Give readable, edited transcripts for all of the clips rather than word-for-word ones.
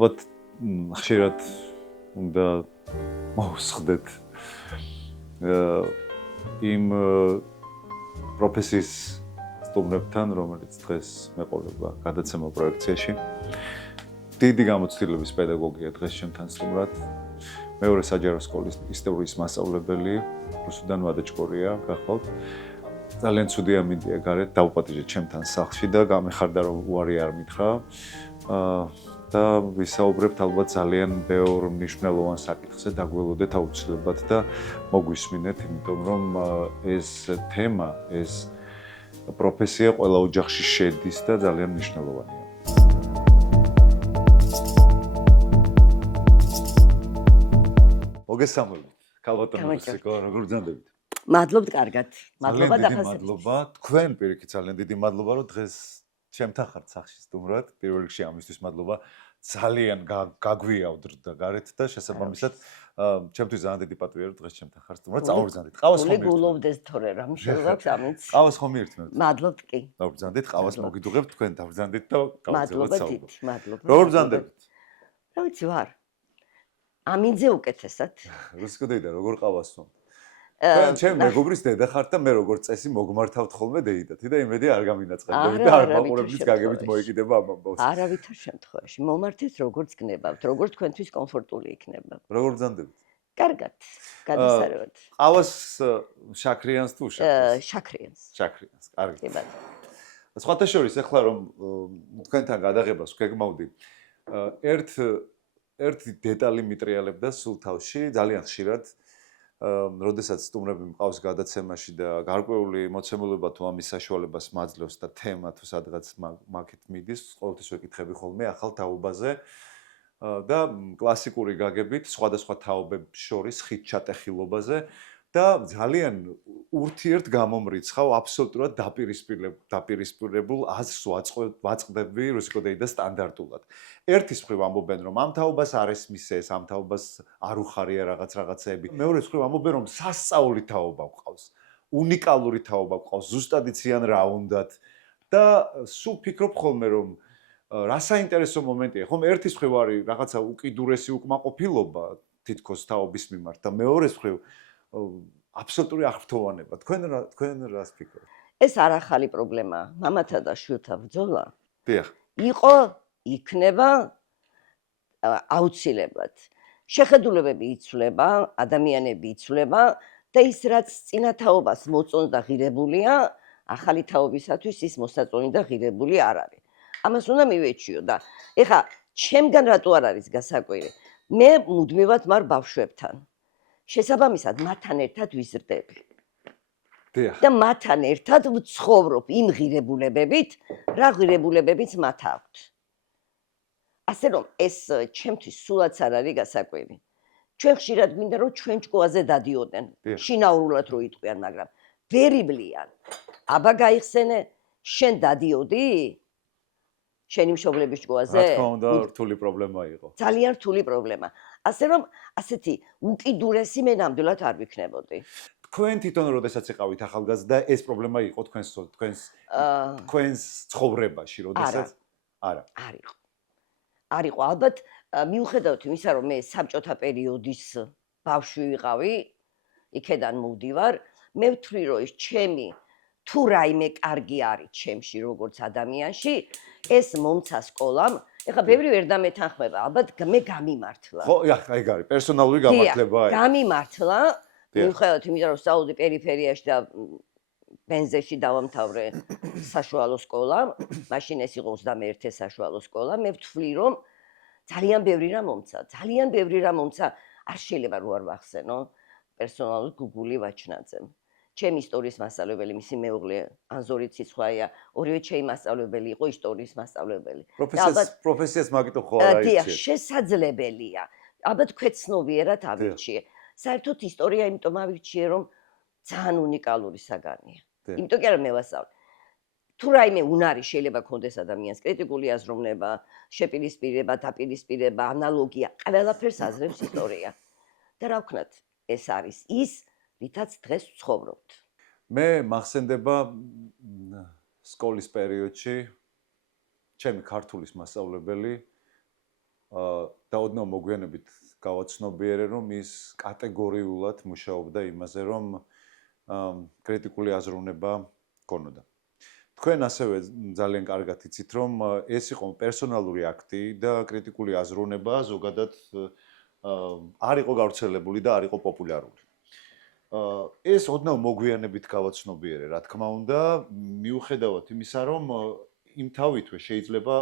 ალბათ ხშირად უნდა მოვსხდეთ იმ პროფესიის სტუმრებთან, რომელიც დღეს მეყოლებდა გადაცემა პროექციაში. დიდი გამოცდილების პედაგოგია დღეს ჩემთან სტუმრად. მეორე საჯარო სკოლის ისტორიის მასწავლებელი რუსუდან ვადაჭკორია გახლავთ. ძალიან ცუდი ამინდია გარეთ დავუპატიჟეთ ჩემთან სახლში და გამეხარდა რომ უარი არ მითხრა. და ვისაუბრებთ ალბათ ძალიან ბევრ მნიშვნელოვან საკითხზე დაგველოდეთ აუცილებლად და მოგვისმინეთ, იმიტომ რომ ეს თემა, ეს პროფესია ყველა ოჯახში შედის და ძალიან მნიშვნელოვანია. მოგესალმებით. ქალბატონ მუსიკო, როგორ ბრძანდებით? მადლობთ, კარგად. მადლობა დახასებისთვის. მადლობა. თქვენ პირიქით ძალიან დიდი მადლობა, რომ დღეს ჩემთან ხართ სახლში სტუმრად. პირველ რიგში ამისთვის მადლობა. ძალიან გაგვიავდრდა გარეთ და შესაბამისად ჩემთვის ძალიან დიდი პატივია რომ დღეს ჩემთან ხართ სტუმრად. წავბრძანდით. ყავას ხომ ერთმანეთს. გულობდეს თორე რამ შეგვაქვს ამით. ყავას ხომ ერთმანეთს. მადლობთ კი. დავბრძანდით, ყავას მოგიდუღებთ, თქვენ დავბრძანდით და გავძლებთ საუბრო. მადლობა. როგორ ბრძანდებით? რა ვიცი ვარ. ამინძე უკეთესად. რუსიკო დეიდა, როგორ ყავას ხომ? თქვენ ჩემ მეგობრის დედა ხართ და მე როგორც წესი მოგმართავთ ხოლმე დეიდათი და იმედი არ გამინაწყებდებით და არ მაყურებლის გაგებით მოეკიდება ამ ამბავს. არავითარ შემთხვევაში. მომართეთ როგორც გნებავთ, როგორც თქვენთვის კომფორტული იქნება. როგორ ბრძანდებით? კარგად. გადასარევად. ყავას შაქრიანს თუ შაქრიანს? შაქრიანს. შაქრიანს. კარგი. კი ბატონო. სხვათა შორის ახლა რომ თქვენთან გადაღებას გეგმავდი, ერთ დეტალი მიტრიალებდა სულ თავში, ძალიან ხშირად როდესაც სტუმრები მყავს გადაცემაში და გარკვეული მოცემულობა თუ ამის საშუალებას მაძლევს და თემა თუ სადღაც მაგით მიდის, ყოველთვის ვეკითხები ხოლმე ახალ თაობაზე და კლასიკური გაგებით სხვადასხვა თაობებს შორის ხით ჩატეხილობაზე და ძალიან ურთიერთ გამომრიცხავ აბსოლუტურად დაპირისპირებულ აზრს ვაწყდები რუსიკო დეიდა სტანდარტულად. ერთის მხრივ ამბობენ რომ ამ თაობას არ ესმის ეს, ამ თაობას არ უხარია რაღაცეები. მეორეს მხრივ ამბობენ რომ სასწაული თაობა გვყავს, უნიკალური თაობა გვყავს, ზუსტად იციან რა უნდათ და სულ ფიქრობ ხოლმე რომ რა საინტერესო მომენტია. ხომ ერთის მხრივ არის რაღაცა უკიდურესი უკმაყოფილობა თითქოს თაობის მიმართ და მეორეს მხრივ აბსოლუტური აღფრთოვანება. თქვენ რას ფიქრობთ? ეს არ ახალი პრობლემაა. მამათა და შვილთა ბრძოლა. დიახ. იყო, იქნება აუცილებლად. შეხედულებები იცვლება, ადამიანები იცვლება და ის რაც წინა თაობას მოწონს და ღირებულია, ახალი თაობისათვის ის მოსაწონი და ღირებული არ არის. ამას უნდა მივეჩიო და ეხა ჩემგან რატო არ არის გასაკვირი? მე მუდმივად მარ ბავშვებთან. შესაბამისად მათთან ერთად ვიზრდები. დიახ. და მათთან ერთად ვცხოვრობ იმ ღირებულებებით, რა ღირებულებებიც მათ აქვთ. ასე რომ ეს ჩემთვის სულაც არ არის გასაკვირი. ჩვენ ხშირად გვინდა რომ ჩვენ ჭკუაზე დადიოდნენ, შინაურულად რო იტყვიან, მაგრამ ვერიბლიან. აბა გაიხსენე, შენ დადიოდი? შენი მშობლების ჭკუაზე? რა თქმა უნდა, რთული პრობლემა იყო. ძალიან რთული პრობლემა. ასე რომ ასეთი უკიდურესი მე ნამდვილად არ ვიქნებოდი. თქვენ თვითონ როდესაც იყავით ახალგაზრდა, ეს პრობლემა იყო თქვენს ცხოვრებაში, როდესაც არა. არ იყო ალბათ მიუხედავად იმისა, რომ მე საბჭოთა პერიოდის ბავშვი ვიყავი, იქედან მოვდივარ, მე ვთვლი რომ ეს ჩემი თუ რაიმე კარგი არის ჩემში როგორც ადამიანში, ეს მომცა სკოლამ, ეხლა ბევრი ვერ დამეთანხმება, ალბათ მე გამიმართლა. ხო, აი გარი, პერსონალური გამართლება აი. გამიმართლა, მიუხედავად იმისა, რომ სწავლობდი პერიფერიაში და ბენზეში დავამთავრე საშუალო სკოლა, მაშინ ეს იყო 21 საშუალო სკოლა, მე ვთვლი რომ ძალიან ბევრი რამ მომცა, არ შეიძლება რო არ ვახსენო, პერსონალურად გუგული ვაჩნაძემ. ჩემი ისტორიის მასწავლებელი, მისი მეუღლე ანზორი ციცხვაია, ორივე ჩემი მასწავლებელი იყო ისტორიის მასწავლებელი. პროფესიას მაგიტო ხო არ აიცი? დიახ, შესაძლებელია. ალბათ ქვეცნობიერად ავირჩიე. საერთოდ ისტორია იმიტომ ავირჩიე, რომ ძალიან უნიკალური საგანია. იმიტომ კი არა მე ვასწავლე. თუ რაიმე უნარი შეიძლება კონდეს ადამიანს, კრიტიკული აზროვნება, შეპირისპირება, დაპირისპირება, ანალოგია, ყველაფერს აზრებს ისტორია. და რა ვქნათ, ეს არის ის რითაც დღეს ვცხოვრობთ. მე მახსენდება სკოლის პერიოდში ჩემი ქართულის მასწავლებელი და ოდნავ მოგვიანებით გავაცნობიერე, რომ ის კატეგორიულად მუშაობდა იმაზე, რომ კრიტიკული აზროვნება გქონოდა. თქვენ ასევე ძალიან კარგად იცით, რომ ეს იყო პერსონალური აქტი და კრიტიკული აზროვნება ზოგადად არ იყო გავრცელებული და არ იყო პოპულარული. ეს ოდნავ მოგვიანებით გავაცნობიერე, რა თქმა უნდა, მიუხედავად იმისა, რომ იმთავითვე შეიძლება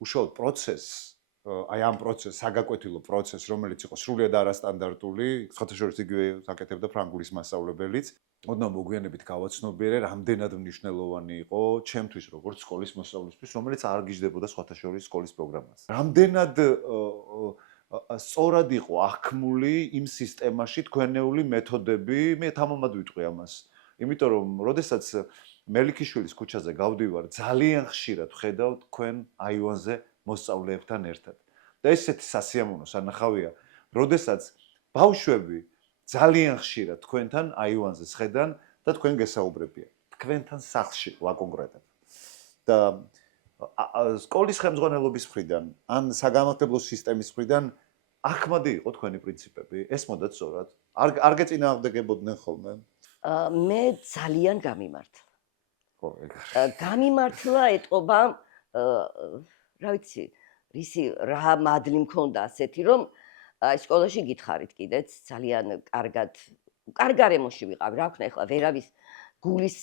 უშუალოდ პროცესს, აი ამ პროცესს, საგაკვეთილო პროცესს, რომელიც იყო სრულიად არასტანდარტული, სხვათაშორის იგივე აკეთებდა ფრანგულის მასწავლებელიც, ოდნავ მოგვიანებით გავაცნობიერე, რამდენად მნიშვნელოვანი იყო ჩემთვის როგორც სკოლის მოსწავლისთვის, რომელიც არ გიждდებოდა სხვათაშორის სკოლის პროგრამაზე. რამდენად სწორად იყო ახმული იმ სისტემაში თქვენეული მეთოდები, მე თამამად ვიტყვი ამას. იმიტომ რომ, როდესაც მელიქიშვილის ქუჩაზე გავდივარ, ძალიან ხშირად ვხედავ თქვენ აივანზე მოსწავლეებთან ერთად. და ესეთი სასიამოვნო სანახავია, როდესაც ბავშვები ძალიან ხშირად თქვენთან აივანზე სხედან და თქვენ გესაუბრებიან. თქვენთან სახლში ვაკონკრეტებ. და სკოლის ხელმძღვანელობის მხრიდან, ან საგანმანათლებლო სისტემის მხრიდან ახმადი იყო თქვენი პრინციპები, ესმოდათ სწორად. არ გეწინააღმდეგებოდნენ ხოლმე? მე ძალიან გამიმართლა. ხო, ეგ. გამიმართლა ეტყობა, რა ვიცი, რა მადლი მქონდა ასეთი, რომ აი სკოლაში გითხარით კიდეც ძალიან კარგად გარემოში ვიყავ, რა ვქნა ახლა ვერავის გულის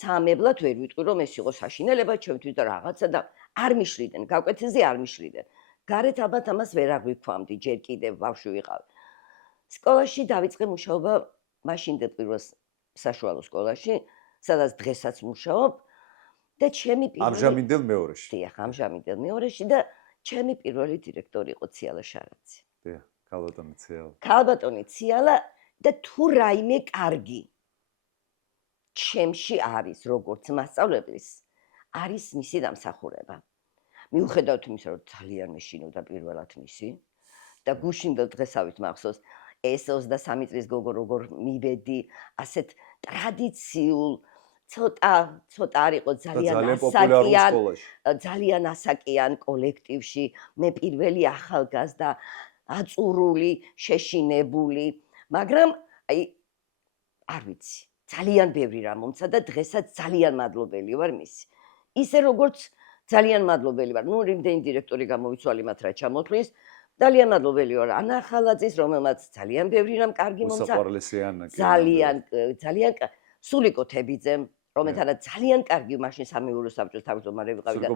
სამებლად ვერ ვიტყვი, რომ ეს იყო საშინელება ჩემთვის და რაღაცა და არ მიშლიდან, გავკვეთილზე არ მიშლიდან. გარეთ ალბათ ამას ვერ აღვიქვამდი, ჯერ კიდევ ბავშვი ვიყავ. სკოლაში დავიწყე მუშაობა მაშინდელ პირველ საშუალო სკოლაში, სადაც დღესაც მუშაობ და ჩემი პირველი ამჟამინდელ მეორეში. დიახ, ამჟამინდელ მეორეში და ჩემი პირველი დირექტორი იყო ციალა შარაცი. დიახ, ქალბატონი ციალა. ქალბატონი ციალა და თუ რაიმე კარგი ჩემში არის როგორც მასწავლებლის, არის მისი დამსახურება. მიუხედავად იმისა, რომ ძალიან მეშინოდა პირველად მისი და გუშინდელ დღესავით მახსოვს ეს 23 წლის გოგო როგორ მივედი ასეთ ტრადიციულ ცოტა არ იყო ძალიან ასაკიან კოლექტივში მე პირველი ახალგაზრდა აწურული შეშინებული მაგრამ აი არ ვიცი ძალიან ბევრი რამ მომცა და დღესაც ძალიან მადლობელი ვარ მისი ისე როგორც ძალიან მადლობელი ვარ ნუ იმდენი დირექტორი გამოვიცვალე მათ რა ჩამოთვლის ძალიან მადლობელი ვარ ანა ხალაძის რომელმაც ძალიან ბევრი რამ კარგი მომცა ძალიან სულიკო თებიძემ რომელთანაც ძალიან კარგი მაშინ სამეურო საბჭოს თავმჯდომარე ვიყავი და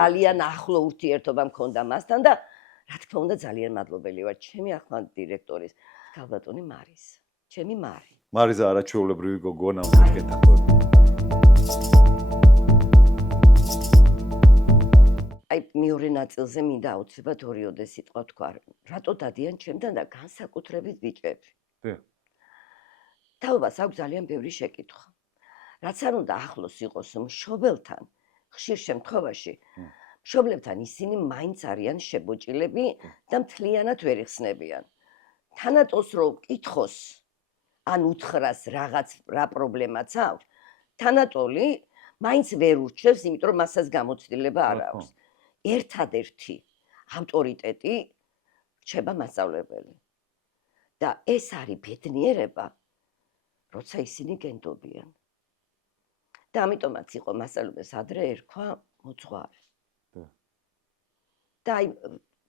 ძალიან ახლო ურთიერთობა მქონდა მასთან და რა თქმა უნდა ძალიან მადლობელი ვარ ჩემი ახალ დირექტორის ქალბატონი მარის ჩემი მარიზა არაჩვეულებრივი გოგოა ნამდვილად გეთანხმები აი მეორე ნაწილზე მინდა აუცილებლად ორიოდე სიტყვა თქვა რატო დადიან ჩემთან და განსაკუთრებით ბიჭები თაობას აქვს ძალიან ბევრი შეკითხვა რაც არ უნდა ახლოს იყოს მშობელთან ხშირ შემთხვევაში მშობლებთან ისინი მაინც არიან შებოჭილები და მთლიანად ვერ იხსნებიან თანატოს რო კითხოს ან უთხრას რაღაც რა პრობლემაც აქვს თანატოლი მაინც ვერ ურჩევს იმიტომ რომ მასაც გამოცდილება არ აქვს ერთადერთი ავტორიტეტი რჩება მასწავლებელი და ეს არის ბედნიერება როცა ისინი გენდობიან და ამიტომაც იყო მასწავლებელს ადრე ერქვა მოძღვარი და აი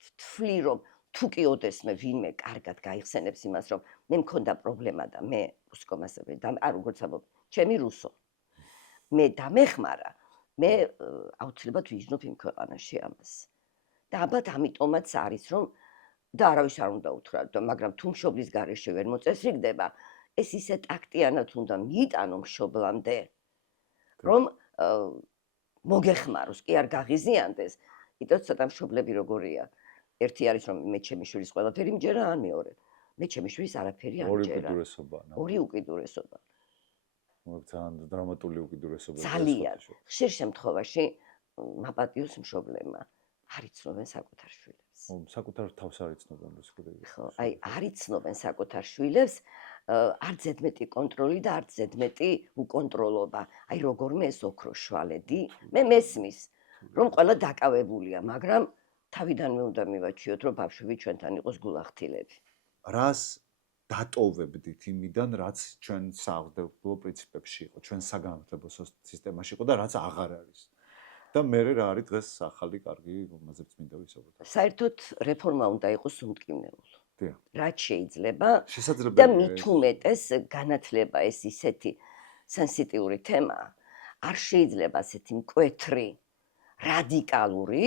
ვთვლი რომ თუ კი ოდესმე ვინმე კარგად გაიხსენებს იმას რომ მე მქონდა პრობლემა და მე რუსკო მასწავლებელი და არ როგორც ამბობ ჩემი რუსო მე დამეხმარა მე აუცილებლად ვიждნობ იმ ქვეყანაში ამას და ალბათ ამიტომაც არის რომ და არავის არ უნდა უთხრა მაგრამ თუ მშობლის გარეშე ვერ მოწესრიგდება ეს ისე ტაქტიანად უნდა მიიტანო მშობლამდე რომ მოგეხმაროს კი არ გაღიზიანდეს იტო ცოტა მშობლები როგორია ერთი არის რომ მე ჩემი შვილის ყველაფერი მჯერა ან მეორე მე ჩემი შვილის არაფერი არ მჯერა ორი უკიდურესობა ძალიან დრამატული უკიდურესობა ძალიან ხშირ შემთხვევაში მაპატიოს მშობლებმა არ იცნობენ საკუთარ შვილებს საკუთარ თავს არ იცნობენ ხო აი არ იცნობენ საკუთარ შვილებს არც ზედმეტი კონტროლი და არც ზედმეტი უკონტროლობა აი როგორმე ეს ოქროს შვალედი მე მესმის რომ ყველა დაკავებულია მაგრამ თავიდანვე უნდა მივაჩიოთ, რომ ბავშვები ჩვენთან იყოს გულახდილები. რას დატოვებდით იმიდან, რაც ჩვენ საავადმყოფო პრინციპებში იყო, ჩვენ საგანმანათლებლო სისტემაში იყო და რაც აღარ არის. და მე რა არის დღეს ახალი კარგი, რომელზეც მინდა ვისაუბროთ. საერთოდ რეფორმა უნდა იყოს უმტკივნეული. დიახ. რაც შეიძლება და შესაძლებელია მით უმეტეს განათლება ეს ისეთი სენსიტიური თემაა. არ შეიძლება ასეთი მკვეთრი, რადიკალური,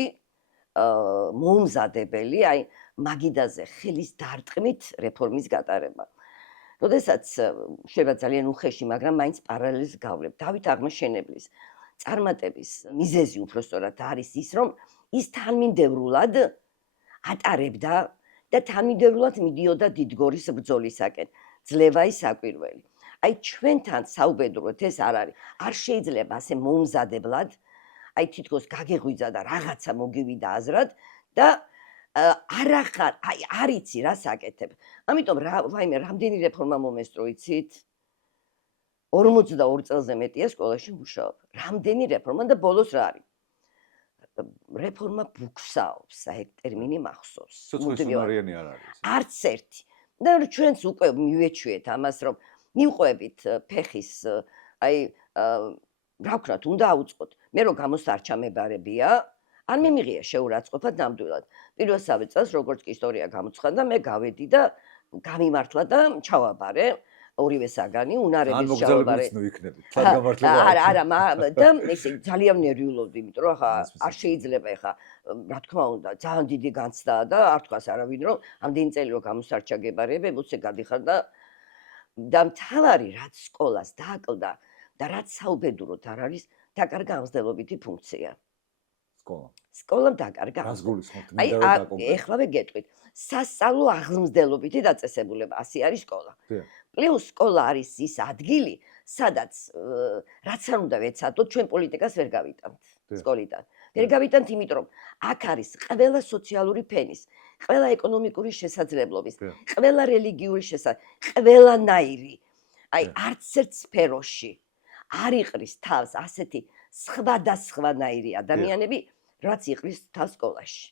მოუმზადებელი, აი მაგიდაზე ხელის დარტყმით რეფორმის გატარება. როდესაც შეიძლება ძალიან უხეში, მაგრამ მაინც პარალელს გავლებ. დავით აღმაშენებლის წარმატების მიზეზი უпростоრად არის ის, რომ ის თანმიმდევრულად ატარებდა და თანმიმდევრულად მიდიოდა დიდგორის ბრძოლისაკენ. ძლევა ის საკვირველი. აი ჩვენთან საუბედუროთ ეს არ არის. არ შეიძლება ასე მოუმზადებლად, აი თითქოს გაგეღვიძა და რაღაცა მოგივიდა აზრად და არახარ, აი არიცი რა საკეთებ. ამიტომ ვაიმე რამდენი რეფორმა მომესწრო იცით? 42 წელზე მეტია სკოლაში მუშაობ. რამდენი რეფორმა და ბოლოს რა არის? რეფორმა ბუქსაობს, აი ტერმინი მახსოვს. სოციალისტური არ არის. არც ერთი. და ჩვენც უკვე მივეჩვიეთ ამას, რომ მივყვებით ფეხის, აი რა ვქნათ, უნდა აუწყოთ. მე რომ გამოსარჩა მებარებია, არ მიმიღია შეურაცხყოფად ნამდვილად. პირველსავე წელს როგორც კი ისტორია გამოცხადდა, მე გავედი და გამიმართლა და ჩავაბარე. ორივე საგანი უნარების ჩავაბარე. ან მოგზაურობიც იქნებით. საგამართლება. არა, და ესე ძალიან ნერვიულობდი, იმიტომ რომ ხა არ შეიძლება ხა რა თქმა უნდა, ძალიან დიდი განცდაა და არ თქვას არავინ რომ ამდენი წელი რომ გამოსარჩა გებარებებ, უცე გადიხარ და მთავარი რაც სკოლას დააკლდა და რაც საუბედუროდ არ არის, დაკარგა აღმსდელობითი ფუნქცია. სკოლამ დაკარგა. რას გულისხმობთ? აი, ეხლავე გეტყვით. სასწავლო აღმსდელობითი დაწესებულება, ასე არის სკოლა. პლუს სკოლა არის ის ადგილი, სადაც რაც არ უნდა ვეცადოთ, ჩვენ პოლიტიკას ვერ გავიტანთ სკოლიდან. ვერ გავიტანთ, იმიტომ რომ აქ არის ყველა სოციალური ფენის, ყველა ეკონომიკური შესაძლებლობის, ყველა რელიგიური ყველანაირი. აი, არც ერთ სფეროში არ იყრის თავს ასეთი სხვადასხვანაირი ადამიანები, რაც იყრის თავს სკოლაში.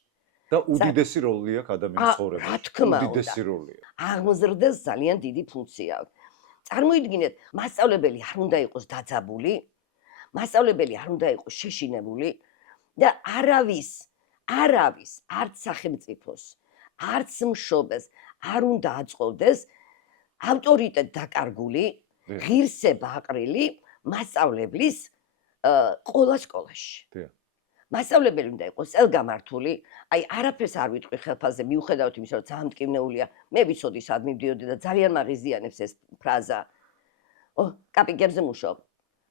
და უდიდესი როლი აქვს ადამიანის ცხოვრებაში. რა თქმა უნდა. უდიდესი როლია. აღმზრდელს ძალიან დიდი ფუნქცია აქვს. წარმოიდგინეთ, მასწავლებელი არ უნდა იყოს დაძაბული, მასწავლებელი არ უნდა იყოს შეშინებული და არავის, არც სახელმწიფოს, არც მშობელს არ უნდა აწყობდეს ავტორიტეტ დაკარგული, ღირსება აყრილი მასწავლებლის ყოლა სკოლაში. მასწავლებელი უნდა იყოს წელგამართული, აი არაფერს არ ვიტყვი ხელფასზე, მიუხედავად იმისა, რომ ძალიან მტკივნეულია, მე ვიცოდი სად მივდიოდი და ძალიან მაღიზიანებს ეს ფრაზა. კაპიკებზე მუშაობ.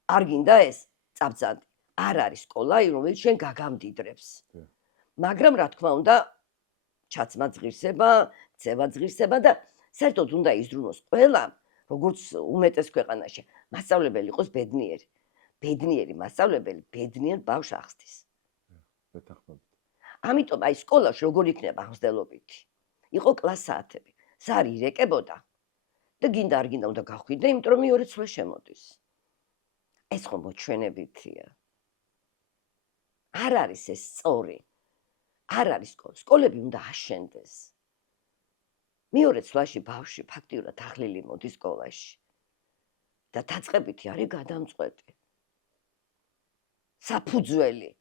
არ გინდა ეს? წაბძანდი. არ არის სკოლა, რომელიც შენ გაგამდიდრებს. მაგრამ რა თქმა უნდა, ჩაცმა ძღირსება, ძევა ძღირსება და საერთოდ უნდა იზრუნოს ყველა, როგორც უმეტეს ქვეყანაში, მასწავლებელი იყოს ბედნიერი. ბედნიერი მასწავლებელი ბედნიერ ბავშვს ახსნის. ამიტომ აი სკოლაში როგორ იქნება აღმსდელობითი? იყო კლას საათები. ზარი ირეკებოდა და გინდა არ გინდა უნდა გახვიდე, იმიტომ რომ მეორე ცვლა შემოდის. ეს ხომ მოჩვენებითია. არ არის ეს სწორი. არ არის სკოლები უნდა აშენდეს. მეორე ცვლაში ბავშვი ფაქტიურად აღლილი მოდის სკოლაში. და დაწყებითი არის გადამწყვეტი. საფუძველი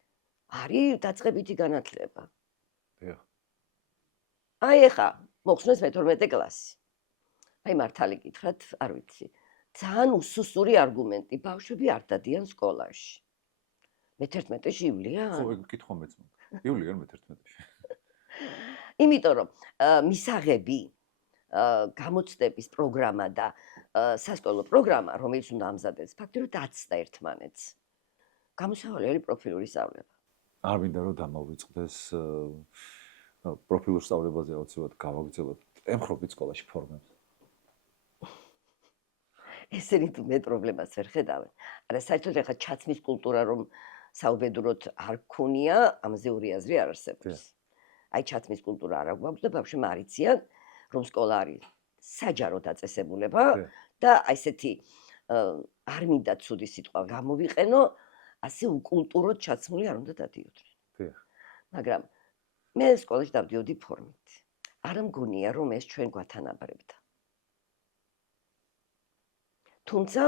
არის დაწყებითი განათლება. აი ეხა მოხსნეს მე-12 კლასი. აი მართალი გითხრათ, არ ვიცი. ძალიან უსუსური არგუმენტი, ბავშვები არ დადიან სკოლაში. მე-11-ში ივლიან? ხო, ეგ კითხვა მეც მაქვს. ივლიან მე-11-ში. იმიტომ რომ მისაღები გამოცდების პროგრამა და სასკოლო პროგრამა, რომელიც უნდა ამზადდეს, ფაქტობრივად აცდა ერთმანეთს. გამოსავალი პროფილური სწავლება. არ მინდა რომ დამოვიწყდეს პროფილურ სწავლებაზე აუცილებლად გავაგრძელოთ. ემხრობთ სკოლაში ფორმებს. ესენი თუ მე პრობლემას ვერ ხედავენ. არა, საერთოდ ახლა ჩაცმის კულტურა რომ საუბედუროდ არ ქონია, ამაზე ორი აზრი არ არსებობს. აი ჩაცმის კულტურა არ გვაქვს და ბავშვებმა არ იციან, რომ სკოლა არის საჯარო დაწესებულება და აი ესეთი არ მინდა ცუდი სიტყვა გამოვიყენო, ასე უკულტუროდ ჩაცმული არ უნდა დადიოდნენ. მაგრამ მე სკოლაში დავდიოდი ფორმით. არ მგონია რომ ეს ჩვენ გვათანაბრებდა. თუმცა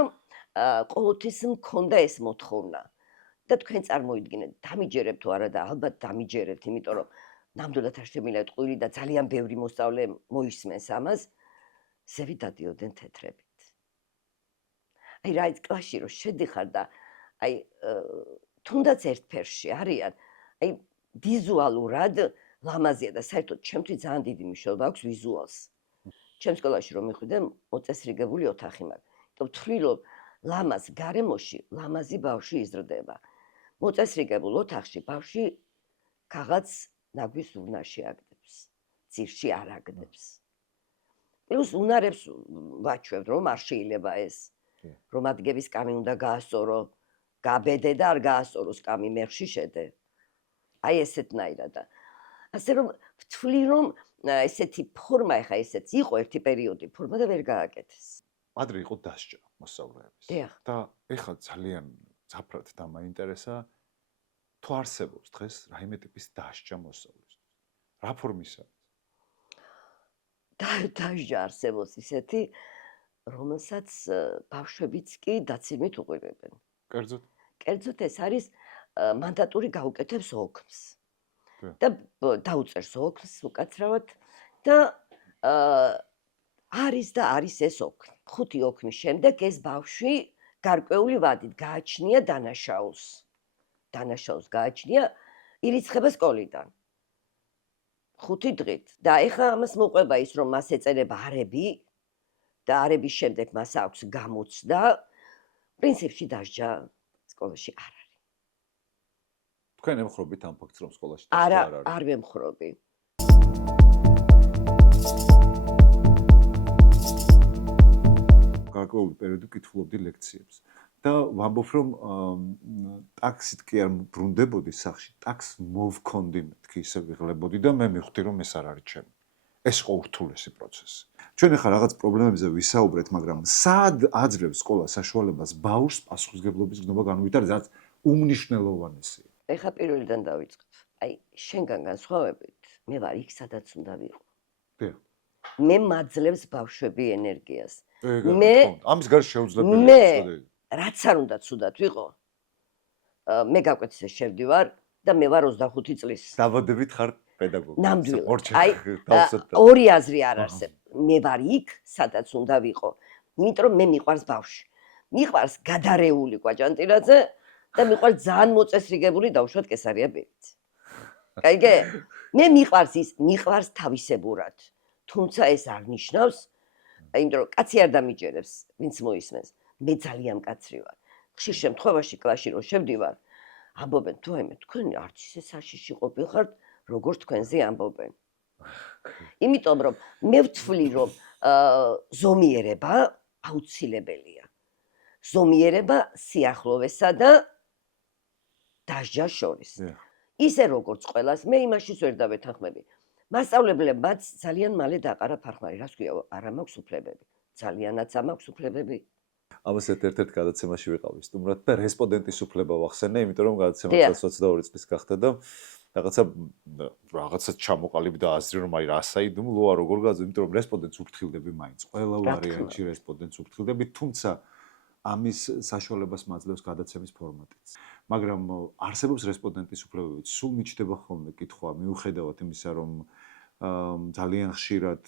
ყოველთვის მქონდა ეს მოთხოვნა და თქვენ წარმოიდგინეთ, დამიჯერებთ თუ არა და ალბათ დამიჯერებთ, იმიტომ რომ ნამდვილად არ შემიძლია ტყუილი და ძალიან ბევრი მოსწავლე მოისმენს ამას, ზევი დადიოდნენ თეთრებით. აი რა ის კლასში რომ შედიხარ და აი თუნდაც ერთ ფერში არიან, აი ვიზუალურად ლამაზია და საერთოდ ჩემთვის ძალიან დიდი მნიშვნელობა აქვს ვიზუალს. ჩემ სკოლაში რომ მიხვიდე, მოწესრიგებული ოთახი მაქვს. ვთვლი რომ ლამაზ გარემოში ლამაზი ბავშვი იზრდება. მოწესრიგებულ ოთახში ბავშვი ქაღაც ნაგვის ურნაში აგდებს, ძირში არ აგდებს. პლუს უნარებს ვაჩვევთ, რომ არ შეიძლება ეს, რომ ადგების კამი უნდა გაასწორო, გაბედე და არ გაასწოროს კამი, მერში შედე. აი ესეთნაირად. ასე რომ ვთვლი რომ ესეთი ფორმა ეხა ესეც იყო ერთი პერიოდი ფორმა და ვერ გააკეთეს. ადრე იყო დასჯა მოსწავლეების. და ეხლა ძალიან ძაფრად დამაინტერესა თუ არსებობს დღეს რაიმე ტიპის დასჯა მოსწავლისთვის. რა ფორმის არის? დასჯა არსებობს ისეთი, რომელსაც ბავშვებიც კი დაცემით უყურებენ. კერძოდ? კერძოდ ეს არის მანდატური გაუკეთებს ოქმს. და დაუწერს ოქმს უკაცრავად და არის და არის ეს ოქმი. 5 ოქმის შემდეგ ეს ბავშვი გარკვეული ვადით გააჩნია დანაშაულს. დანაშაულს გააჩნია, ირიცხება სკოლიდან. 5 დღით. და ეხლა ამას მოყვება ის, რომ მას ეწერება არები და არების შემდეგ მას აქვს გამოცდა. პრინციპში დასჯა სკოლაში არ არის. თქვენ ემხრობით ამ ფაქტს, რომ სკოლაში დასჯა არ არის? არ ვემხრობი. გარკვეული პერიოდი ვკითხულობდი ლექციებს და ვამბობ, რომ ტაქსით კი არ ბრუნდებოდი სახში, ტაქსს მოვქონდი მეთქი ისე ვიღლებოდი და მე მივხვდი, რომ ეს არ არის ჩემი. ეს იყო ურთულესი პროცესი. ჩვენ ახლა რაღაც პრობლემებზე ვისაუბრეთ, მაგრამ სად აძლევს სკოლა საშუალებას ბავშვს პასუხისმგებლობის გნობა განუვითარდეს, რაც უმნიშვნელოვანესია. ეხლა პირველიდან დავიწყებ. აი, შენგან განსხვავებით, მე ვარ იქ, სადაც უნდა ვიყო. მე მაძლევს ბავშვები ენერგიას. მე ამის გარშ შეუძლებელია. მე რაც არ უნდა ცუდად ვიყო. მე გაკვეთილზე შევდივარ და მე ვარ 25 წლის. დაბადებით ხარ პედაგოგი. ნამდვილად. აი, ორი აზრი არ არსებობს. მე ვარ იქ, სადაც უნდა ვიყო. იმიტომ რომ მე მიყვარს ბავშვი. მიყვარს გადარეული კვაჭანტირაძე და მიყვარს ძალიან მოწესრიგებული დაუშვათ კესარია ბერიც. კაიგე? მე მიყვარს თავისებურად. თუმცა ეს არ ნიშნავს, იმიტომ რომ კაცი არ დამიჯერებს, ვინც მოისმენს. მე ძალიან კაცრი ვარ. ხშირ შემთხვევაში კლასში რომ შევდივარ, ამბობენ, თუ აიმე თქვენ არც ისე საშიში ყოფილხართ, როგორ თქვენზე ამბობენ. იმიტომ რომ მე ვთვლი, რომ ზომიერება აუცილებელია. ზომიერება სიახლოვესა და დასჯას შორის. ისე როგორც ყველას, მე იმაშიც ვერ დავეთანხმები. მასწავლებლებმაც ძალიან მალე დაყარა ფარხმარი, რას ქვია, არა მაქვს უფლებები. ძალიანაც ამაქვს უფლებები. ამას ერთ-ერთ გადაცემაში ვიყავი სტუმრად და რესპონდენტის უფლება ვახსენე, იმიტომ რომ გადაცემა 22 წლის გახდა და რაღაცა ჩამოყალიბდა აზრი, რომ აი რა საიდუმლოა, როგორ გაძო, იმიტომ რომ რესპონდენტს უფრთხილდები მაინც. ყველა ვარიანტში რესპონდენტს უფრთხილდები, თუმცა ამის საშუალებას მაძლევს გადაცემის ფორმატიც. მაგრამ არსებობს რესპონდენტის უფლებები, სულ მიჩნდება ხოლმე კითხვა, მიუხედავად იმისა, რომ ძალიან ხშირად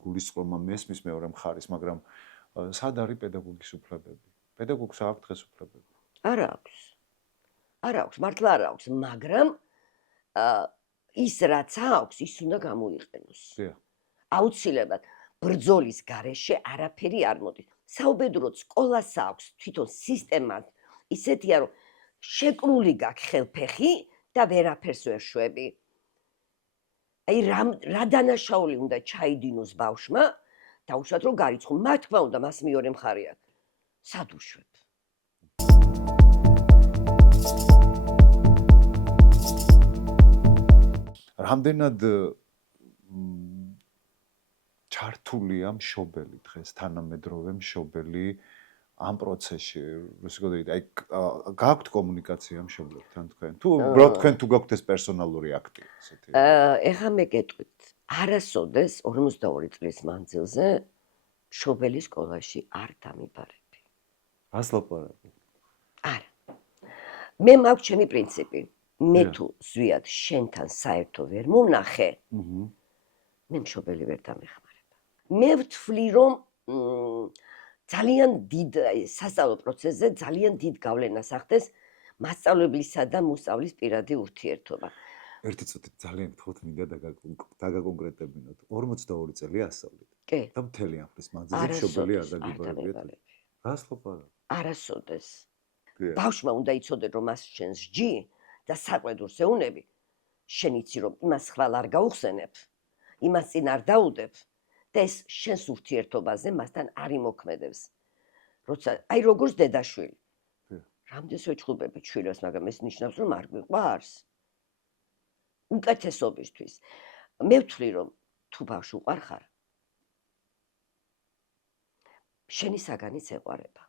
გულისწყრომა მესმის მეორე მხარის, მაგრამ სად არის პედაგოგის უფლებები? პედაგოგს აქვს დღეს უფლებები? არ აქვს. არ აქვს, მართლა არ აქვს, მაგრამ ის რაც აქვს, ის უნდა გამოიყენოს. აუცილებლად ბრძოლის გარეშე არაფერი არ მოდის. საუბედუროდ სკოლას აქვს თვითონ სისტემა ისეთია, რომ შეკრული გაქვს ხელფეხი და ვერაფერს ვერ შვები. აი რა დანაშაული უნდა ჩაიდინოს ბავშვმა, დაუშვათ რომ გარიცხო. რა თქმა უნდა, მას მეორე მხარე აქვს. სად უშვებ? რამდენად ჩართულია მშობელი დღეს, თანამედროვე მშობელი ამ პროცესში რუსიკოდით აი გაქვთ კომუნიკაცია მშობლებთან თქვენ თუ უბრალოდ თქვენ თუ გაქვთ ეს პერსონალური აქტი ესეთი ეხა მე გეტყვით არასოდეს 42 წლის მანძილზე მშობელი სკოლაში არ დამიბარები რას ლაპარაკობ არა მე მაქვს ჩემი პრინციპი მე თუ ზვიად შენთან საერთო ვერ მომნახე მე მშობელი ვერ დამეხმარება მე ვთვლი რომ ძალიან დიდ სასწავლო პროცესზე ძალიან დიდ გავლენას ახდენს მასწავლებლისა და მოსწავლის პირადი ურთიერთობა. ერთი წუთი ძალიან გთხოვთ მინდა დაგაკონკრეტებინოთ 42 წელი ასწავლეთ კი და მთელი ამ ხნის მანძილზე მშობელი არ დაგიბარებიათ რას ლაპარაკობ არასოდეს ბავშვმა უნდა იცოდე რომ მას შენს ჯი და საყვედურს ეუნები შენ იცი რომ იმას ხვალ არ გაუხსენებ იმას წინ არ დაუდებ და ეს შენს ურთიერთობაზე მასთან არ იმოქმედებს. როცა აი როგორც დედაშვილი. რამდენს ვეჩხუბებით შვილებს, მაგრამ ეს ნიშნავს რომ არ გვიყვარს. უკეთესობისთვის. მე ვთვლი რომ თუ ბავშვი უყვარხარ შენი საგანიც ეყვარება.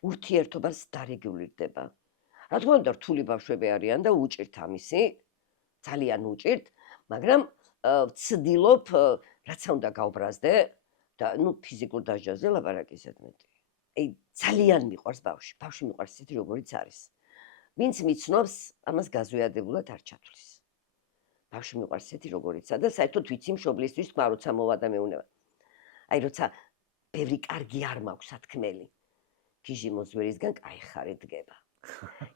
ურთიერთობას დარეგულირდება. რა თქმა უნდა რთული ბავშვები არიან და უჭირთ ამისი, ძალიან უჭირთ, მაგრამ ვცდილობ რაც უნდა გავბრაზდე და ფიზიკურ დასჯაზე ლაპარაკისად მეტი. აი ძალიან მიყვარს ბავშვი. ბავშვი მიყვარს ისეთი როგორიც არის. ვინც მიცნობს, ამას გაზვიადებულად არ ჩათვლის. ბავშვი მიყვარს ისეთი როგორიცაა და საერთოდ ვიცი მშობლისთვის თქვა როცა მოვა და მეუნება. აი როცა ბევრი კარგი არ მაქვს სათქმელი. გიჟი მოძვერისგან კაი ხარი დგება.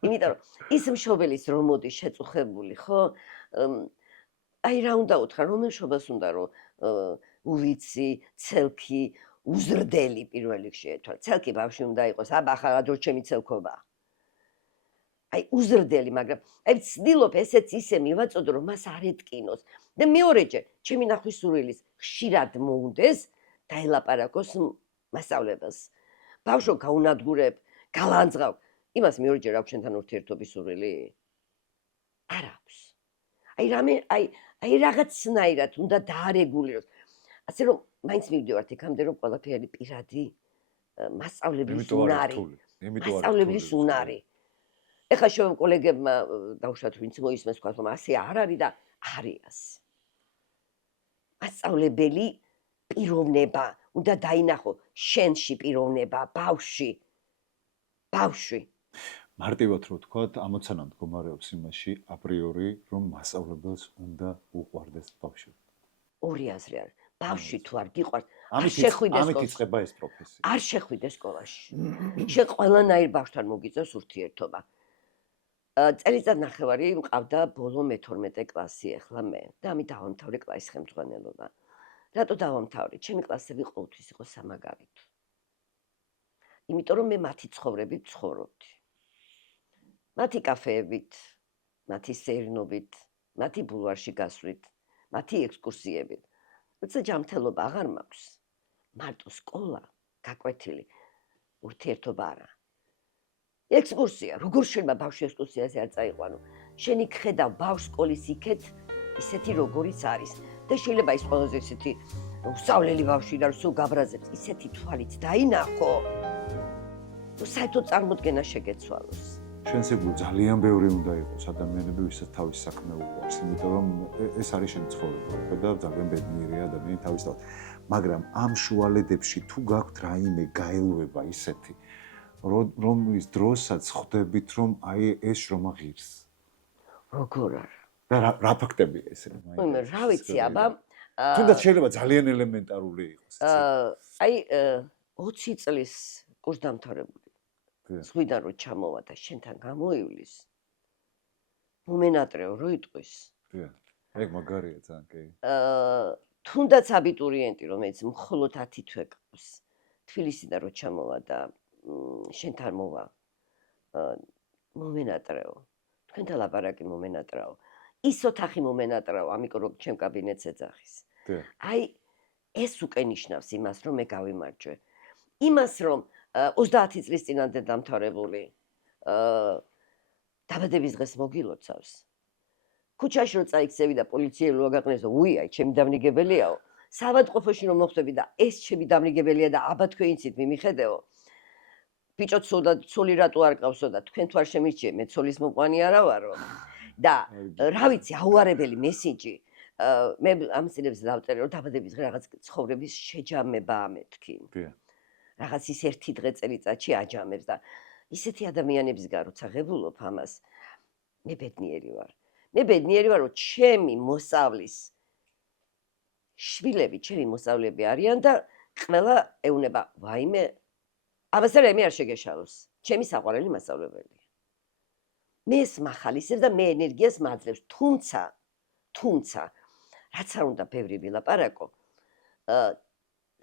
იმიტომ რომ ის მშობელის რომ მოდი შეწუხებული, ხო? აი რა უნდა უთხრა, რომ მშობელს უნდა რომ უვიცი, ცელქი, უზრდელი პირველ რიგში ეთვალა. ცელქი ბავშვი უნდა იყოს, აბა ხარ დრო ჩემი ცელქობა. აი უზრდელი, მაგრამ აი ვცდილობ ესეც ისე მივაწოდო, რომ მას არ ეტკინოს. და მეორეჯერ, ჩემი ნახვისურვილის ხშირად მოუნდეს დაელაპარაკოს მასწავლებელს. ბავშვო გაუნადგურებ, გალანძღავ. იმას მეორეჯერ აქვს შენთან ურთიერთობის სურვილი? არ აქვს. აი რამე აი რაღაცნაირად უნდა დაარეგულიროს. ასე რომ მაინც მივდივართ იქამდე რომ ყველაფერი პირადი მასწავლებლის უნარი. მასწავლებლის უნარი. ეხლა შევ კოლეგებმა დავუშვათ ვინც მოისმენს თქვა რომ ასე არ არის და არიას. მასწავლებელი პიროვნება უნდა დაინახო შენში პიროვნება ბავშვი. ბავშვი. მარტივად რო ვთქვათ, ამოცანა მდგომარეობს იმაში აპრიორი, რომ მასწავლებელს უნდა უყვარდეს ბავშვი. ორი აზრი არის. ბავშვი თუ არ გიყვარს, არ შეხვიდეს ამით იწყება ეს პროფესია. არ შეხვიდეს სკოლაში. შენ ყველანაირ ბავშვთან მოგიწევს ურთიერთობა. წელიწად ნახევარი მყავდა ბოლო მე-12 კლასი ახლა მე და ამით დავამთავრე კლასის ხელმძღვანელობა. რატო დავამთავრე? ჩემი კლასები ყოველთვის იყო სამაგავით. იმიტომ რომ მე მათი ცხოვრებით ცხოვრობდი. მათი კაფეებით, მათი სეირნობით, მათი ბულვარში გასვლით, მათი ექსკურსიებით. როცა ჯანმრთელობა აღარ მაქვს, მარტო სკოლა, გაკვეთილი, ურთიერთობა არა. ექსკურსია, როგორ შეიძლება ბავშვი ექსკურსიაზე არ წაიყვანო? შენი გხედავ ბავშვს სკოლის იქეთ ისეთი როგორიც არის და შეიძლება ის ყველაზე ისეთი უსწავლელი ბავშვი და სულ გაბრაზებს, ისეთი თვალით დაინახო. საერთოდ წარმოდგენა შეგეცვალოს. შენ სიგულ ძალიან ბევრი უნდა იყოს ადამიანები, ვისაც თავის საქმე უყვარს, იმიტომ რომ ეს არის შენი ცხოვრება, და ძალიან ბედნიერი ადამიანი თავისთავად. მაგრამ ამ შუალედებში თუ გაქვთ რაიმე გაელვება ისეთი, რომლის დროსაც ხვდებით, რომ აი ეს შრომა ღირს. როგორ არა? და რა ფაქტებია ესე? რა ვიცი, აბა თუნდაც შეიძლება ძალიან ელემენტარული იყოს. აი 20 წლის კურსდამთავრებული. ზღვიდან რო ჩამოვა და შენთან გამოივლის. მომენატრეო რო იტყვის. ეგ მაგარია ძალიან, კი. თუნდაც აბიტურიენტი რომელიც მხოლოდ 10 თვე ყავს. თბილისიდან რო ჩამოვა და შენთან მოვა. მომენატრეო. თქვენთან ლაპარაკი მომენატრაო. ის ოთახი მომენატრაო, ამიტომ რომ ჩემ კაბინეტს ეძახის. აი ეს უკვე ნიშნავს იმას, რომ მე გავიმარჯვე. იმას, რომ 30 წლის წინანდ დამთავრებული დაბადების დღეს მოგილოცავს. ქუჩაში რო წაიქცევი და პოლიციელი რო აგაყნეს, უი, აი, ჩემი დამნიგებელიაო. საავადმყოფოში რომ მოხვდები და ეს ჩემი დამნიგებელია და აბა თქვენ იცით მიმიხედეო. ბიჭო ცოლი რატო არ ყავსო და თქვენ თუ არ შემირჩიე მე ცოლის მოყვანი არა ვარო და რა ვიცი აუარებელი მესიჯი მე ამ წინებს დავწერე რომ დაბადების დღე რაღაც ცხოვრების შეჯამებაა მეთქი რაღაც ის ერთი დღე წელიწადში აჯამებს და ისეთი ადამიანებისგან როცა ღებულობ ამას მე ბედნიერი ვარ რომ ჩემი მოსავლის შვილები ჩემი მოსავლები არიან და ყველა ეუნება ვაიმე ამას მე არ შეგეშალოს ჩემი საყვარელი მასწავლებელია მე ეს მახალისებს და მე ენერგიას მაძლევს თუმცა რაც არ უნდა ბევრი ვილაპარაკო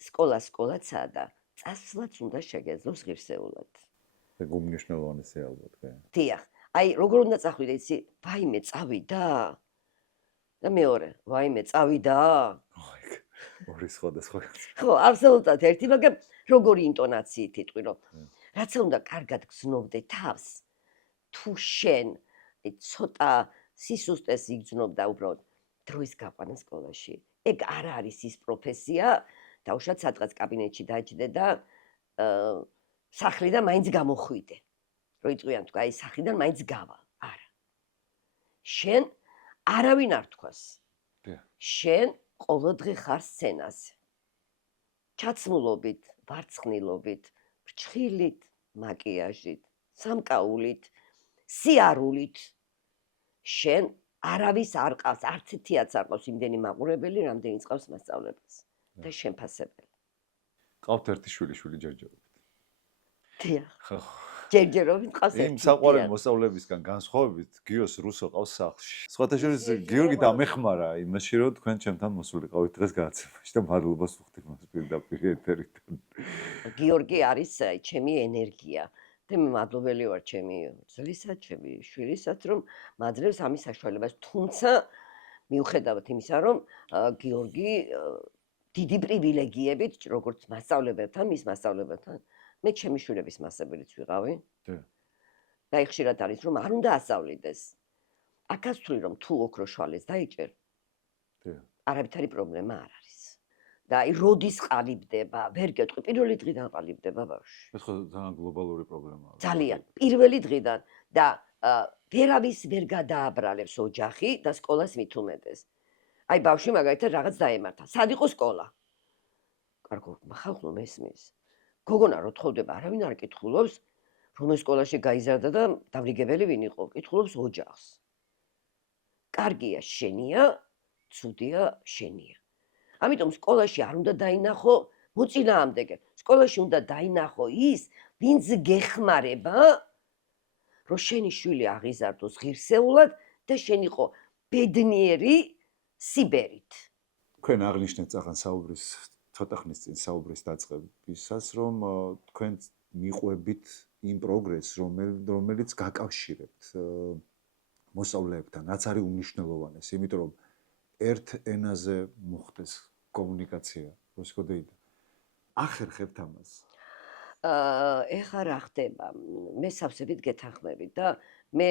სკოლაცაა და წასვლაც უნდა შეგეძლოს ღირსეულად და გუმნიშნულოვანესი ალბათ დიახ აი როგორ უნდა წახვიდე იცი ვაიმე წავიდა და მეორე ვაიმე წავიდა ორი სხვადასხვა ხო აბსოლუტურად ერთი მაგრამ როგორი ინტონაციით იტყვი რომ რაც უნდა კარგად გზნობდე თავს თუ შენ ცოტა სისუსტეს იგრძნობ და უბრალოდ დროის გაყვანა სკოლაში ეგ არ არის ის პროფესია დაუშვათ სადღაც კაბინეტში დაჯდე და სახლიდან მაინც გამოხვიდე რო იტყვიან თუ აი სახლიდან მაინც გავა არა შენ არავინ არ თქვას შენ ყოველდღე ხარ სცენაზე ჩაცმულობით ვარცხნილობით ფრჩხილით მაკიაჟით სამკაულით სიარულით შენ არავის არ ყავს არც ერთიაც არ ყავს იმდენი მაყურებელი რამდენიც ყავს მასწავლებლს და შემფასებელი ყავთ ერთი შვილი ჯერჯერობით დიახ ჯერჯერობით ყავს ერთი იმ საყვარელი მოსავლებისგან განსხვავებით გიოს რუსო ყავს სახლში სხვათა შორის გიორგი დამეხმარა იმაში რომ თქვენ ჩემთან მოსულიყავით დღეს გადაცემაში და მადლობას ვუხდით მას პირდაპირ ეთერიდან გიორგი არის ჩემი ენერგია და მე მადლობელი ვარ ჩემი ძლისად ჩემი შვილისაც რომ მაძლევს ამის საშუალებას თუმცა მიუხედავად იმისა რომ გიორგი დიდი პრივილეგიებით როგორც მასწავლებელთან მის მასწავლებელთან მე ჩემი შვილების მასწავლებელიც ვიყავი და ხშირად არის რომ არ უნდა ასწავლიდეს აქაც ვთვლი რომ თუ ოქროს შვალეს დაიჭერ არავითარი პრობლემა არ არის და აი როდის ყალიბდება ვერ გეტყვი პირველი დღიდან ყალიბდება ბავშვი ეს ხო ძალიან გლობალური პრობლემაა ძალიან პირველი დღიდან და ვერავის ვერ გადააბრალებს ოჯახი და სკოლას მით უმეტეს აი ბავშვი მაგალითად რაღაც დაემართა სად იყო სკოლა კარგო ხალხო მესმის გოგონა რო თხოვდება არავინ არ კითხულობს რომელ სკოლაში გაიზარდა და დამრიგებელი ვინ იყო კითხულობს ოჯახს კარგია შენია ცუდია შენია ამიტომ სკოლაში არ უნდა დაინახო მოწინააღმდეგე სკოლაში უნდა დაინახო ის ვინც გეხმარება რომ შენი შვილი აღიზარდოს ღირსეულად და შენ იყო ბედნიერი სიბერით თქვენ აღნიშნეთ წახან საუბრის ცოტა ხნის წინ საუბრის დაწყებისას რომ თქვენ მიყვებით იმ პროგრესს რომელიც გაკავშირებთ მოსწავლეებთან რაც არის უმნიშვნელოვანესი იმიტომ რომ ერთ ენაზე მოხდეს კომუნიკაცია რუსკოდეიდა ახერხებთ ამას ეხლა რა ხდება მე სავსებით გეთანხმებით და მე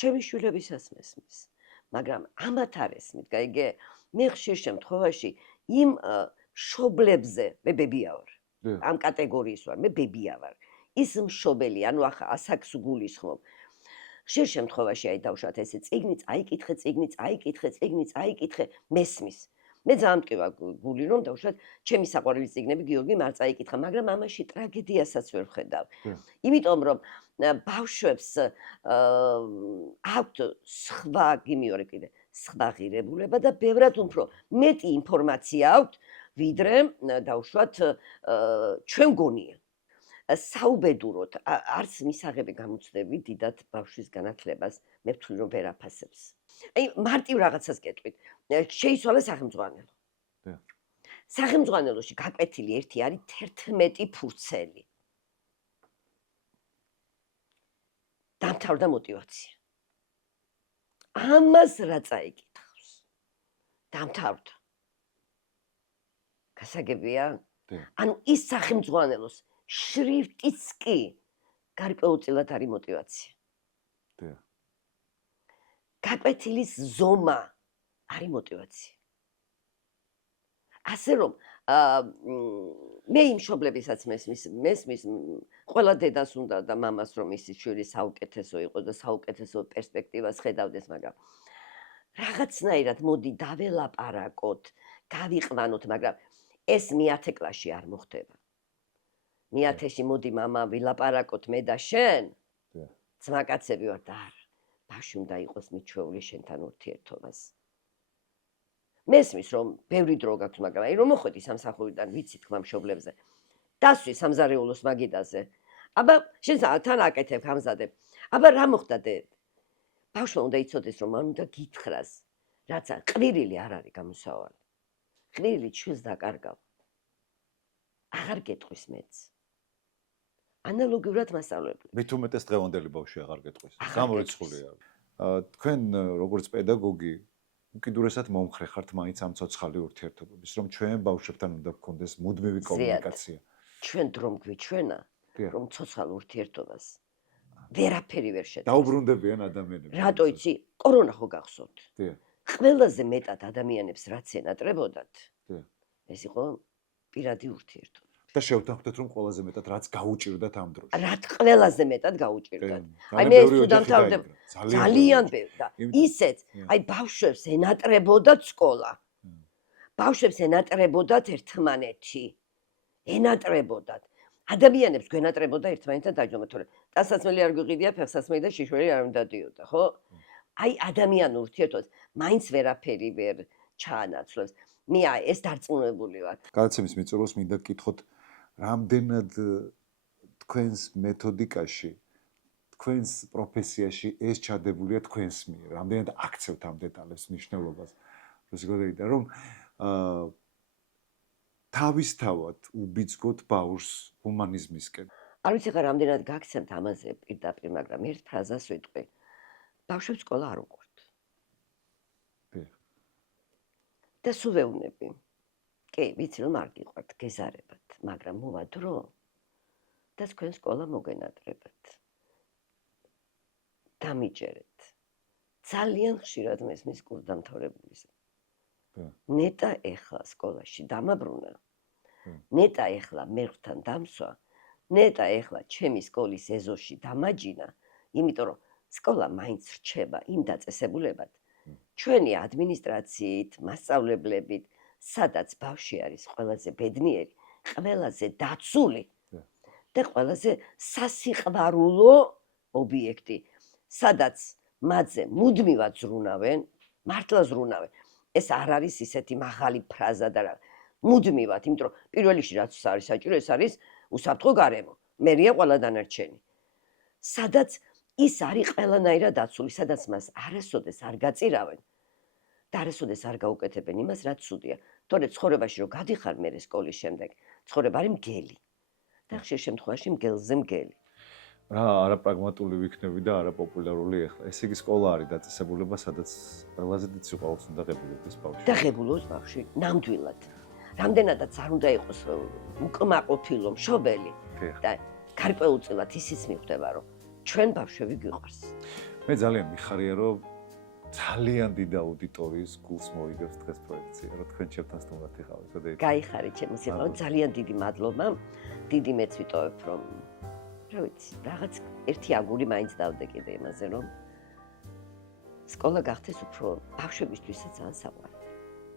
ჩემი შვილებისაც მესმის მაგრამ ამათ არ ესმით გაიგე მე ხშირ შემთხვევაში იმ მშობლებზე მე ბებია ვარ ამ კატეგორიის ვარ მე ბებია ვარ ის მშობელი ანუ ახლა ასაკს გულისხმობ ხშირ შემთხვევაში აი დავუშვათ ესე წიგნი წაიკითხე მესმის მე ძალიან მტკივა გული რომ დავუშვათ ჩემი საყვარელი წიგნები გიორგი არ წაიკითხა მაგრამ ამაში ტრაგედიასაც ვერ ვხედავ იმიტომ რომ ბავშვებს აქვთ სხვა გიმიორე კიდე სხვა ღირებულება და ბევრად უფრო მეტი ინფორმაცია აქვთ ვიდრე დავუშვათ ჩვენ გონია საუბედუროთ არც მისაღები გამოცდები დიდად ბავშვის განათლებას მე ვთვლი რომ ვერ აფასებს აი მარტივ რაღაცას გეტყვით შეიცვალა სახელმძღვანელო სახელმძღვანელოში გაკვეთილი ერთი არის 11 ფურცელი დამთავრდა мотиваცია ამას რა წაიკითხავს დამთავრდა გასაგებია ანუ ის სახელმძღვანელოს შრიფტიც კი გარკვეულწილად არის мотиваცია გაკვეთილის ზომა არის мотиваცია ასე რომ მე იმ მშობლებისაც მესმის ყველა დედას უნდა და მამას რომ ისი შვილი საუკეთესო იყოს და საუკეთესო პერსპექტივას ხედავდეს, მაგრამ რაღაცნაირად მოდი დაველაპარაკოთ, გავიყვანოთ, მაგრამ ეს მე-10 კლასში არ მოხდება. მე-10-ში მოდი მამა ვილაპარაკოთ მე და შენ. ძმაკაცები ვართ და არა. ბავშვი უნდა იყოს მიჩვეული შენთან ურთიერთობას. მესმის რომ ბევრი დრო გაქვს, მაგრამ აი რომ მოხვედი სამსახურიდან, ვიცი თქმა მშობლებზე. დასვი სამზარეულოს მაგიდაზე. აბა შენ თან აკეთებ, გამზადებ. აბა რა მოხდა დე? ბავშვმა უნდა იცოდეს რომ მან უნდა გითხრას, რაც ყვირილი არ არის გამოსავალი. ყვირილი ჩვენს დაკარგავ. აღარ გეტყვის მეც. ანალოგიურად მასწავლებლები. მით უმეტეს დღევანდელი ბავშვი აღარ გეტყვის. გამორიცხულია. თქვენ როგორც პედაგოგი უკიდურესად მომხრე ხართ მაინც ამ ცოცხალი ურთიერთობების, რომ ჩვენ ბავშვებთან უნდა გქონდეს მუდმივი კომუნიკაცია. ჩვენ დრომ გვიჩვენა, რომ ცოცხალ ურთიერთობას ვერაფერი ვერ შეძლებს. დაუბრუნდებიან ადამიანები. რატო იცი? კორონა ხო გახსოვთ? დიახ. ყველაზე მეტად ადამიანებს რაც ენატრებოდათ, დიახ. ეს იყო პირადი ურთიერთობა. და შევთანხმდეთ რომ ყველაზე მეტად რაც გაუჭირდათ ამ დროში. რაც ყველაზე მეტად გაუჭირდათ. აი მე თუ დამთავრდა ძალიან ბევრი და ისეც, აი ბავშვებს ენატრებოდათ სკოლა. ბავშვებს ენატრებოდათ ერთმანეთი. ენატრებოდათ. ადამიანებს გვენატრებოდა ერთმანეთთან დაჯდომა, თორე ტანსაცმელი არ გვიყიდია, ფეხსაცმელი და შიშველი არ უნდა დიოდა, ხო? აი ადამიანურ ურთიერთობას მაინც ვერაფერი ვერ ჩაანაცვლებს. მე ეს დარწმუნებული ვარ. გადაცემის მიწურულს მინდა გკითხოთ, რამდენად თქვენს მეთოდიკაში, თქვენს პროფესიაში ეს ჩადებულია თქვენს მიერ, რამდენად აქცევთ ამ დეტალებს მნიშვნელობას. რუსიკოდეიდა რომ თავისთავად უბიძგოთ ბავშვს ჰუმანიზმისკენ. არ ვიცი ხა რამდენად გაგცემთ ამაზე პირდაპირ, მაგრამ ერთ ფრაზას ვიტყვი. ბავშვებს სკოლა არ უყვართ. და სულ ვეუბნები. კი, ვიცი რომ არ გიყვართ, გეზარებათ, მაგრამ მოვა დრო და თქვენ სკოლა მოგენატრებათ. დამიჯერეთ. ძალიან ხშირად მესმის კურსდამთავრებულისა. ნეტა ეხლა სკოლაში დამაბრუნა. ნეტა ეხლა მერხთან დამსვა. ნეტა ეხლა ჩემი სკოლის ეზოში დამაჯინა, იმიტომ რომ სკოლა მაინც რჩება იმ დაწესებულებად. ჩვენი ადმინისტრაციით, მასწავლებლებით, სადაც ბავშვი არის ყველაზე ბედნიერი, ყველაზე დაცული და ყველაზე სასიყვარულო ობიექტი, სადაც მათზე მუდმივად ზრუნავენ, მართლა ზრუნავენ. ეს არ არის ისეთი მაღალი ფრაზა და რა. მუდმივად, იმიტომ რომ პირველ რიგში რაც არის საჭირო, ეს არის უსაფრთხო გარემო. მერია ყველა დანარჩენი. სადაც ის არის ყველანაირად დაცული, სადაც მას არასოდეს არ გაწირავენ და არასოდეს არ გაუკეთებენ იმას, რაც ცუდია. თორე ცხოვრებაში რომ გადიხარ მე სკოლის შემდეგ, ცხოვრება არის მგელი. და ხშირ შემთხვევაში მგელზე მგელი. რა არაპრაგმატული ვიქნები და არაპოპულარული ეხლა. ეს იგი სკოლა არის დაწესებულება, სადაც ყველაზე დიდ სიყვარულს უნდა ღებულობდეს ბავშვი. და ღებულობს ბავშვი ნამდვილად. რამდენადაც არ უნდა იყოს უკმაყოფილო მშობელი და გარკვეულწილად ისიც მიხვდება, რომ ჩვენ ბავშვები გვიყვარს. მე ძალიან მიხარია, რომ ძალიან დიდ აუდიტორიის გულს მოიგებს დღეს პროექცია, რომ თქვენ ჩემთან სტუმრად იყავით. გაიხარით ჩემო სიყვარული, ძალიან დიდი მადლობა. დიდი მეც ვიტოვებ, რომ რა ვიცი, რაღაც ერთი აგური მაინც დავდე კიდე იმაზე, რომ სკოლა გახდეს უფრო ბავშვებისთვისაც ძალიან საყვარელი.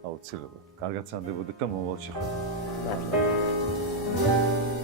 აუცილებლად. კარგად სანდებოდეთ და მომავალში ხვდებით. მადლობა.